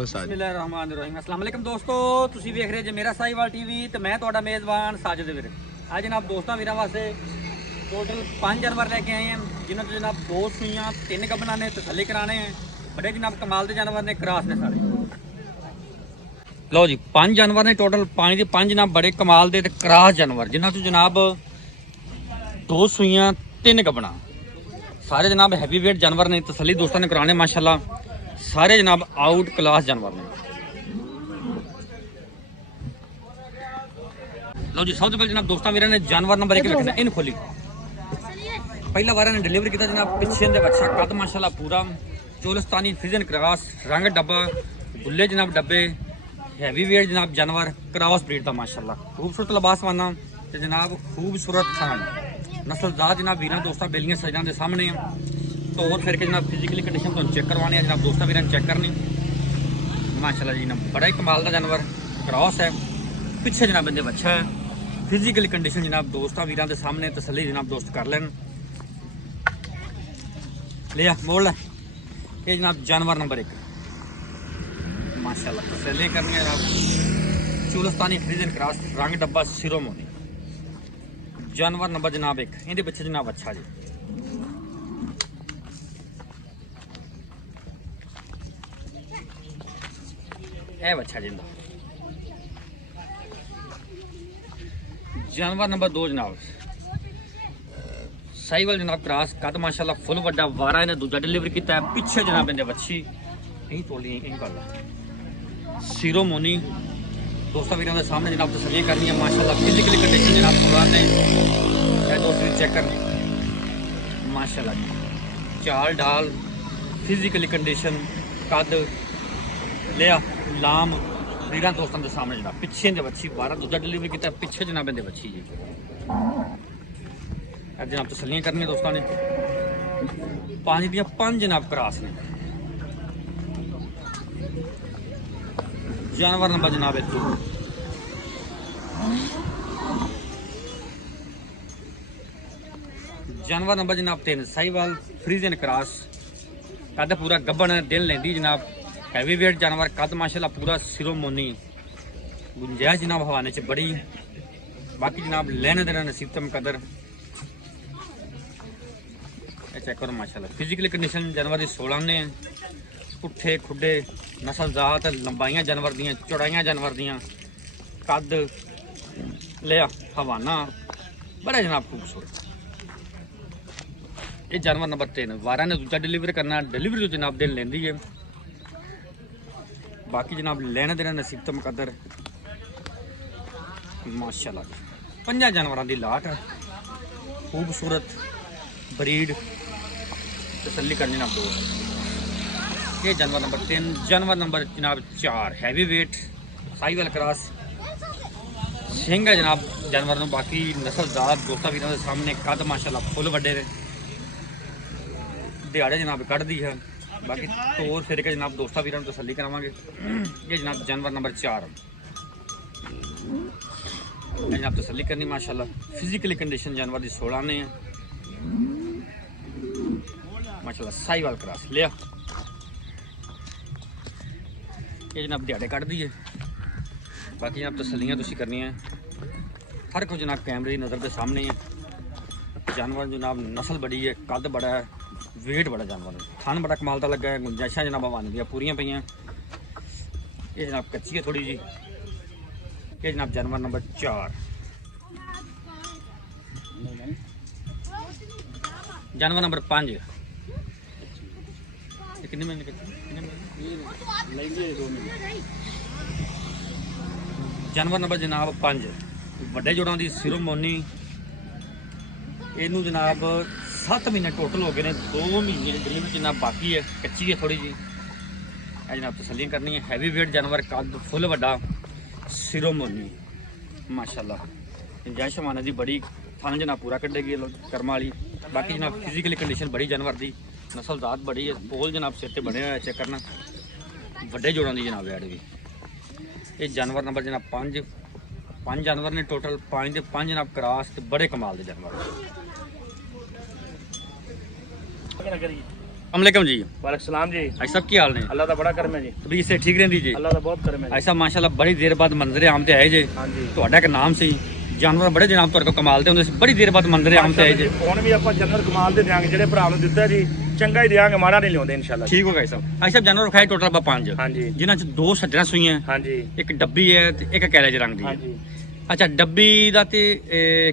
ਬਿਸਮਿਲ੍ਲਾਹਿਰਰਹਿਮਾनिर्रहीम अस्सलाम वालेकुम दोस्तों ਤੁਸੀਂ ਵੇਖ ਰਹੇ ਜੇ ਮੇਰਾ ਸਾਈਵਾਲ ਟੀਵੀ ਤੇ ਮੈਂ ਤੁਹਾਡਾ ਮੇਜ਼ਬਾਨ ਸਾਜਦ ਵੀਰ। ਅੱਜ ਜਨਾਬ ਦੋਸਤਾਂ ਵੀਰਾਂ ਵਾਸਤੇ ਟੋਟਲ 5 ਜਾਨਵਰ ਲੈ ਕੇ ਆਏ ਹਾਂ ਜਿਨ੍ਹਾਂ ਤੋਂ ਜਨਾਬ 2 ਸੂਈਆਂ 3 ਗੱਭਣਾ ਨੇ ਤਸੱਲੀ ਕਰਾਣੇ ਹੈ। बड़े जनाब कमाल के जानवर ने क्रास ने सारे लो जी 5 जानवर ने टोटल 5 जनाब बड़े कमाल के क्रास जानवर जिन्हों तो जनाब 2 सूइयां 3 गबना सारे जनाब हैवी वेट जानवर ने तसली दोस्तों ने कराने माशाल्लाह सारे जनाब आउट क्लास जानवर ने। लो जी सब तो पहले जनाब दोस्तों मेरे ने जानवर नंबर 1 रखना इन खोली पहला वारा ने डिलीवर किया जनाब पिछे दे बच्चा कद माशाल्लाह पूरा चोलस्तानी फ्रिजन क्रॉस रंग डब्बा बुल्ले जनाब डब्बे हैवी वेट जनाब जानवर क्रॉस ब्रीड का माशाल्लाह खूबसूरत लिबास वाना ते जनाब खूबसूरत थान नस्लदार जनाब वीर दोस्तों बेलियां सजना के सामने तो और फिर के जनाब फिजिकली कंडीशन तो चेक करवाने जनाब दोस्तों वीर चेक करनी माशाल्लाह जी ना बड़ा ही कमाल का जानवर क्रॉस है पिछे जनाब बंदे बच्चा है फिजिकली कंडीशन जनाब दोस्तों वीर के सामने तसली जनाब दोस्त कर लें लिया बोल ये जनाब जानवर नंबर 1 माशाल्लाह तसल्ली करनी है जनाब चोलस्तानी फ्रिजन क्रॉस रंग डब्बा सिरोमोनी जानवर नंबर जनाब 1 इनके पीछे जनाब अच्छा जी ए अच्छा जी जानवर नंबर 2 जनाब साहिवाल जनाब क्रॉस कद माशाल्लाह फुल वड्डा वारा ने दूजा डिलीवर किया है पिछे जनाब इनके बच्ची यही तोली यही गल सिरोमोनी दोस्तों वीरों के सामने जनाब तसल्ली करनी है माशाल्लाह फिजिकली कंडीशन जनाब पुराने दोस्त चेक कर माशाल्लाह चाल ढाल फिजिकली कंडीशन कद लिया लाम वीर दोस्तों के सामने जनाब पिछे इनके बच्ची वारा दूजा डिलीवर किया पिछे जनाब इनके बच्ची जी जनाब तसलियां करनी दोस्तों ने 5 दियां 5 जनाब क्रॉस ने जानवर नंबर जनाब 2 जानवर नंबर जनाब 3 साहिवाल फ्रीजन क्रॉस कद पूरा गब्बन दिल लेंदी जनाब हैवी वेट जानवर कद माशाल्लाह पूरा सिरोमोनी गुंजाइश जनाब हवाने च बड़ी बाकी जनाब लेने देना नसीब तम कदर चेक करो माशाल्लाह फिजिकली कंडीशन जानवर की 16 ने पुट्ठे खुडे नस्लजात लंबाइयां जानवर दियां चौड़ाइयां जानवर दियां कद लिया हवाना बड़ा जनाब खूबसूरत ये जानवर नंबर 3 वारा ने दूजा डिलीवर करना डिलीवरी तो जनाब दिन लेंदी है बाकी जनाब लेने देना नसीब तो मुकद्दर माशाल्लाह 5 जानवरों की लाट खूबसूरत ब्रीड तसल्ली करनी जनाब 2 ये जानवर नंबर 3 जानवर नंबर जनाब 4 heavy weight Sahiwal cross Singh है जनाब जानवर बाकी नस्लदार दोस्तों वीरों के सामने कद माशाल्लाह फुल वड्डे दिहाड़े जनाब कढ़ दी है बाकी तौर फिर के जनाब दोस्तों वीरों तसल्ली करावांगे ये जनाब जानवर नंबर 4 जनाब तसल्ली करनी माशाल्लाह फिजिकली कंडीशन जानवर की 16 ने माशाल्लाह साहिवाल क्रॉस लिया ये जनाब दिहाड़े कट दी है बाकी जनाब तसलियां तुसी करनी है हर कुछ जनाब कैमरे की नज़र के सामने है जानवर जनाब नस्ल बड़ी है कद बड़ा है वेट बड़ा जानवर है थान बड़ा कमाल का लगा है गुंजाइशा जनाब बन दियाँ पूरियां पई ये जनाब कच्ची है थोड़ी जी ये जनाब जानवर नंबर 4 जानवर नंबर 5 कितने महीने जानवर नंबर जनाब 5 बड़े जोड़ों की सिरोमोनी इनू जनाब 7 महीने टोटल हो गए ने 2 महीने डिलीवरी जनाब बाकी है कच्ची है थोड़ी जी जनाब तसल्लियां करनी है हैवी वेट जानवर कद फुल वड्डा सिरोमोनी माशाल्लाह गुंजाइश माना जी बड़ी थान जनाब पूरा कड्डेगी कर्मा वाली बाकी जनाब फिजिकली कंडीशन बड़ी जानवर की नस्लजात बड़ी है पोल जनाब सिर से बने हुए चेक करना बड़े जोड़ों की जनाब ऐड भी ये जानवर नंबर जनाब 5 जानवर ने टोटल 5 के 5 जनाब क्रॉस बड़े कमाल के जानवर अस्सलाम जी। वालेकुम सलाम जी। भाई साहब की हाल ने? अल्लाह दा बड़ा करम है जी। तबीयत से ठीक रहंदी जी? अल्लाह दा बहुत करम है भाई साहब माशाल्लाह बड़ी देर बाद मंजरे आम ते आए जे। हाँ जी। ਤੁਹਾਡਾ ਇੱਕ ਨਾਮ ਸੀ ਜਾਨਵਰ ਬੜੇ ਦਿਨਾਂ ਤੋਂ ਤੁਹਾਡੇ ਕੋਲ ਕਮਾਲ ਦੇ ਹੁੰਦੇ ਸੀ, ਬੜੀ ਦੇਰ ਬਾਅਦ ਮੰਜ਼ਰੇ ਆਮ ਤੇ ਆਏ ਜੇ। ਹੁਣ ਵੀ ਆਪਾਂ ਜਨਰਲ ਕਮਾਲ ਦੇ ਦਿਆਂਗੇ, ਜਿਹੜੇ ਭਰਾ ਨੂੰ ਦਿੱਤਾ ਜੀ ਚੰਗਾ ਹੀ ਦਿਆਂਗੇ, ਮਾੜਾ ਨਹੀਂ ਲਿਆਉਂਦੇ ਇਨਸ਼ਾਅੱਲਾ। ਠੀਕ ਹੋ ਗਿਆ ਸਾਹਿਬ। ਭਾਈ ਸਾਹਿਬ ਜਾਨਵਰ ਰਖਾਏ ਟੋਟਲ ਆਪਾਂ 5, ਹਾਂਜੀ ਜਿਨ੍ਹਾਂ ਚ 2 ਸੱਜਣਾ ਸੂਈਆਂ, ਹਾਂਜੀ ਇੱਕ ਡੱਬੀ ਹੈ ਤੇ ਇੱਕ ਕੈਰੇਜ ਰੰਗ ਦੀ ਹੈ। ਹਾਂਜੀ। ਅੱਛਾ ਡੱਬੀ ਦਾ ਤੇ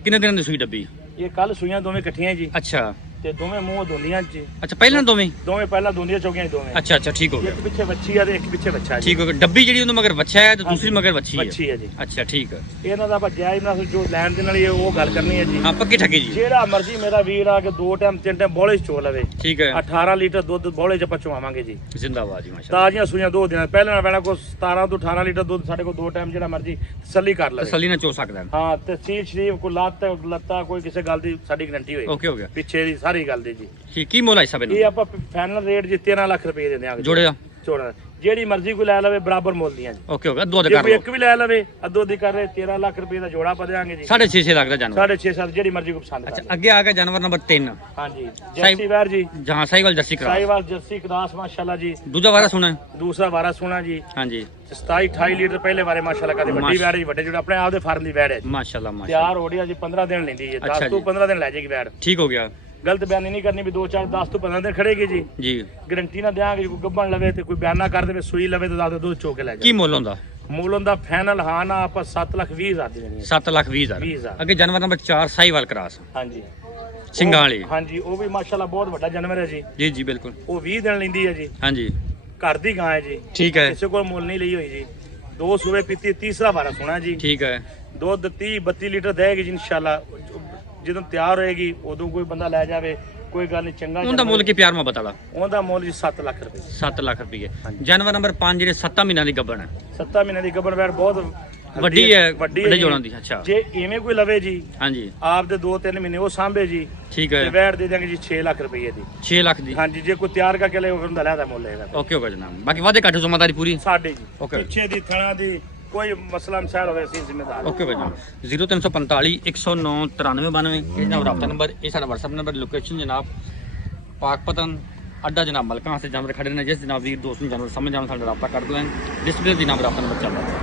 ਕਿੰਨੇ ਦਿਨਾਂ ਦੀ ਸੂਈ ਡੱਬੀ? ਇਹ ਕੱਲ ਸੂਈਆਂ ਦੋਵੇਂ ਇਕੱਠੀਆਂ ਜੀ, ਅੱਛਾ ਤੇ ਦੋਵੇਂ ਮੂੰਹ ਦੋਂਦੀਆਂ ਚ। ਅੱਛਾ ਪਹਿਲਾਂ ਦੋਵੇਂ? ਦੋਵੇਂ ਪਹਿਲਾਂ ਦੋਂਦੀਆਂ ਚੌਕੀਆਂ ਦੋਵੇਂ। ਅੱਛਾ ਅੱਛਾ ਠੀਕ ਹੋ ਗਿਆ। ਇੱਕ ਪਿੱਛੇ ਬੱਚੀ ਆ ਤੇ ਇੱਕ ਪਿੱਛੇ ਬੱਚਾ ਜੀ। ਠੀਕ ਹੋ ਗਿਆ। ਡੱਬੀ ਜਿਹੜੀ ਉਹਨੂੰ ਮਗਰ ਬੱਚਾ ਹੈ ਤੇ ਦੂਸਰੀ ਮਗਰ ਬੱਚੀ ਹੈ। ਬੱਚੀ ਹੈ ਜੀ। ਅੱਛਾ ਠੀਕ ਹੈ। ਇਹਨਾਂ ਦਾ ਆਪਾਂ ਜਾਇਜ਼ ਨਾਲ ਜੋ ਲੈਣ ਦੇ ਨਾਲ ਹੀ ਉਹ ਗੱਲ ਕਰਨੀ ਹੈ ਜੀ। ਹਾਂ ਪੱਕੀ ਠੱਗੀ ਜੀ। ਜਿਹੜਾ ਮਰਜ਼ੀ ਮੇਰਾ ਵੀਰ ਆ ਕੇ 2 ਟਾਈਮ 3 ਟਾਈਮ ਬੋਲੇ ਚੋ ਲਵੇ। ਠੀਕ ਹੈ। 18 ਲੀਟਰ ਦੁੱਧ ਬੋਲੇ ਚ ਆਪਾਂ ਚਵਾਵਾਂਗੇ ਜੀ। ਜ਼ਿੰਦਾਬਾਦ ਜੀ ਮਾਸ਼ਾਅੱਲਾ। ਤਾਜ਼ੀਆਂ ਸੂਈਆਂ 2 ਦਿਨਾਂ ਪਹਿਲਾਂ ਨਾਲ ਪੈਣਾ ਕੋਈ 17 ਤੋਂ 18 ਲੀਟਰ ਦੁੱਧ ਸਾਡੇ ਕੋਲ 2 ਟਾਈਮ ਜਿਹੜਾ ਮਰਜ਼ੀ ਤਸੱਲੀ ਕਰ ਲਵੇ। ਤਸੱਲੀ ਨਾਲ ਚੋ ਸਕਦਾ ਹੈ। ਹਾਂ ਤਹਿਸੀਲ ਸ਼ਰੀਫ ਕੋਈ ਲੱਤਾ ਕੋਈ ਕਿਸੇ ਗੱਲ ਦੀ ਸਾਡੀ ਗਰੰਟੀ ਹੋਏ। ਓਕੇ ਹੋ ਗਿਆ। ਪਿੱਛੇ ਦੀ ਸਾਰੀ ਗੱਲ ਦੀ ਜੀ। ਠੀਕ ਕੀ ਮੁੱਲ ਹੈ ਸਭ ਇਹ ਇਹਨੂੰ? ਆਪਾਂ ਫਾਈਨਲ ਰੇਟ ਜੀ 13 ਲੱਖ ਰੁਪਏ ਦਿੰਦੇ ਆ ਜੋੜੇ ਦਾ? ਜੋੜਾ ਜਿਹੜੀ ਮਰਜ਼ੀ ਕੋਈ ਲੈ ਲਵੇ ਬਰਾਬਰ ਮੁੱਲ ਦੀਆਂ ਜੀ। ਓਕੇ ਹੋ ਗਿਆ। ਦੋ ਦੇ ਜੇ ਕਰ ਕੋਈ ਲਓ। ਇੱਕ ਵੀ ਲੈ ਲਵੇ ਅੱਧੋ ਦੀ ਕਰ ਰਹੇ 13 ਲੱਖ ਰੁਪਏ ਦਾ ਜੋੜਾ ਪਾ ਦੇਾਂਗੇ ਜੀ। 6.5 ਲੱਖ ਦਾ ਜਾਨਵਰ। 6.5 7 ਜਿਹੜੀ ਮਰਜ਼ੀ ਕੋਈ ਪਸੰਦ ਅੱਛਾ ਕਰ ਅੱਗੇ ਆ ਗਿਆ ਜਾਨਵਰ ਨੰਬਰ 3। ਹਾਂਜੀ ਜਰਸੀ ਵੈਰ ਜੀ। ਜਹਾਂ ਸਾਈਵਾਲ ਜਰਸੀ ਕਰਾ। ਸਾਈਵਾਲ ਜਰਸੀ ਕਰਾਸ ਮਾਸ਼ਾਅੱਲਾ ਜੀ। ਦੂਜਾ ਵਾਰਾ ਸੁਣਾ? ਦੂਸਰਾ ਵਾਰਾ ਸੋਨਾ ਜੀ। ਹਾਂਜੀ 27 28 ਲੀਟਰ ਪਹਿਲੇ ਵਾਰੇ ਮਾਸ਼ਾਅੱਲਾ ਕਦੇ ਵੱਡੀ ਵੈੜ ਜੀ, ਵੱਡੇ ਜਿਹੜੇ ਆਪਣੇ ਆਪ ਦੇ ਫਾਰਮ ਦੀ ਵੈੜ ਹੈ ਜੀ। ਮਾਸ਼ਾਅੱਲਾ ਮਾਸ਼ਾਅੱਲਾ। ਤਿਆਰ ਹੋ ਰਹੀ ਆ ਜੀ 15 ਦਿਨ ਲੈਂਦੀ ਹੈ। ਅੱਛਾ 10 ਤੋਂ ਜੀ। 15 ਦਿਨ ਲੈ ਜਾਏਗੀ ਵੈੜ। ਠੀਕ ਹੋ ਗਿਆ ਗਲਤ ਬਿਆਨੀ ਨਹੀਂ ਕਰਨੀ ਵੀ 2 4 10 ਤੋਂ 15 ਦਿਨ ਖੜੇਗੀ ਜੀ। ਜੀ। ਗਰੰਟੀ ਨਾ ਦਿਆਂਗੇ ਕੋਈ ਗੱਭਣ ਲਵੇ ਤੇ ਕੋਈ ਬਿਆਨਾ ਕਰ ਦੇਵੇ ਸੂਈ ਲਵੇ ਤਾਂ ਦੱਸ ਦੁੱਧ ਚੋ ਕੇ ਲੈ ਕੀ ਜਾ। ਮੁੱਲ ਹੁੰਦਾ? ਮੁੱਲ ਹੁੰਦਾ ਫਾਈਨਲ ਹਾਂ ਨਾ ਆਪਾਂ 7,20,000 ਦੀ ਦੇਣੀ ਹੈ। 7,20,000। 20,000। ਅੱਗੇ ਜਾਨਵਰ ਨੰਬਰ 4 ਸਾਈਵਾਲ ਕਰਾਸ ਹਾਂਜੀ ਸਿੰਘਾਂ ਵਾਲੀ। ਹਾਂਜੀ ਉਹ ਵੀ ਮਾਸ਼ਾਅੱਲਾ ਬਹੁਤ ਵੱਡਾ ਜਾਨਵਰ ਹੈ ਜੀ। ਜੀ ਜੀ ਬਿਲਕੁਲ। ਉਹ 20 ਦਿਨ ਲੈਂਦੀ ਹੈ ਜੀ। ਹਾਂਜੀ ਘਰ ਦੀ ਗਾਂ ਹੈ ਜੀ। ਠੀਕ ਹੈ। ਕਿਸੇ ਕੋਲ ਮੁੱਲ ਨਹੀਂ ਲਈ ਹੋਈ ਜੀ। 2 ਸੂਬੇ ਪੀਤੀ, ਤੀਸਰਾ ਵਾਰਾ ਸੋਣਾ ਜੀ। ਠੀਕ ਹੈ। ਦੁੱਧ 30 32 ਲੀਟਰ ਦੇਗੀ ਜੀ ਇਨਸ਼ਾਅੱਲਾ। ਜਦੋਂ ਤਿਆਰ ਹੋਏਗੀ ਉਦੋਂ ਕੋਈ ਬੰਦਾ ਲੈ ਜਾਵੇ, ਕੋਈ ਗੱਲ ਨਹੀਂ। ਚੰਗਾ ਉਹਦਾ ਮੁੱਲ ਕੀ ਪਿਆਰ ਮੁਹੱਬਤ ਵਾਲਾ? ਉਹਦਾ ਮੁੱਲ ਜੀ 7 ਲੱਖ ਰੁਪਏ। 7 ਲੱਖ ਰੁਪਏ। ਹਾਂਜੀ। ਜਾਨਵਰ ਨੰਬਰ 5 ਜਿਹੜੇ 7 ਮਹੀਨਿਆਂ ਦੀ ਗੱਭਣ ਹੈ, 7 ਮਹੀਨੇ ਦੀ ਗੱਭਣ ਵੈੜ ਬਹੁਤ ਵੱਡੀ ਹੈ, ਵੱਡੀ ਵੱਡੇ ਜੀ। ਜੋੜਾਂ ਦੀ। ਅੱਛਾ ਜੇ ਇਵੇਂ ਕੋਈ ਲਵੇ ਜੀ ਹਾਂਜੀ ਆਪ ਦੇ 2-3 ਮਹੀਨੇ ਉਹ ਸਾਂਭੇ ਜੀ ਠੀਕ ਤੇ ਹੈ। ਵੈੜ ਦੇ ਦਾਂਗੇ ਜੀ 6 ਲੱਖ ਰੁਪਏ ਦੀ। 6 ਲੱਖ ਦੀ। ਹਾਂਜੀ ਜੇ ਕੋਈ ਤਿਆਰ ਕਰਕੇ ਲੈ ਉਹਦਾ ਲੈਦਾ ਮੁੱਲ ਹੈਗਾ ਓਕੇ ਹੋ ਗਿਆ ਜਨਾਬ। ਬਾਕੀ ਵਾਦੇ ਘੱਟ ਜ਼ਿੰਮੇਵਾਰੀ ਪੂਰੀ ਸਾਡੇ ਜੀ। Okay। ਪਿੱਛੇ ਦੀ ਥਣਾ ਦੀ ਕੋਈ ਮਸਲਾ ਮਸਾਇਲ ਹੋਵੇ ਅਸੀਂ ਜ਼ਿੰਮੇਦਾਰ। ਓਕੇ ਹੋ ਗਿਆ ਜਨਾਬ। 0345 109 9392 ਇਹ ਜਨਾਬ ਰਾਬਤਾ ਨੰਬਰ, ਇਹ ਸਾਡਾ WhatsApp ਨੰਬਰ। ਲੋਕੇਸ਼ਨ ਜਨਾਬ ਪਾਕਪਤਨ ਅੱਡਾ ਜਨਾਬ ਮਲਕਾਂ ਵਾਸਤੇ ਜਾਨਵਰ ਖੜੇ ਨੇ। ਜਿਸ ਜਨਾਬ ਵੀਰ ਦੋਸਤ ਨੂੰ ਜਾਨਵਰ ਸਮਝ ਆਉਣ ਸਾਡਾ ਰਾਬਤਾ ਕਰ ਦੇਣ। ਡਿਸਪਲੇ ਦੀ ਨਾਮ ਰਾਬਤਾ ਨੰਬਰ ਚੱਲਦਾ।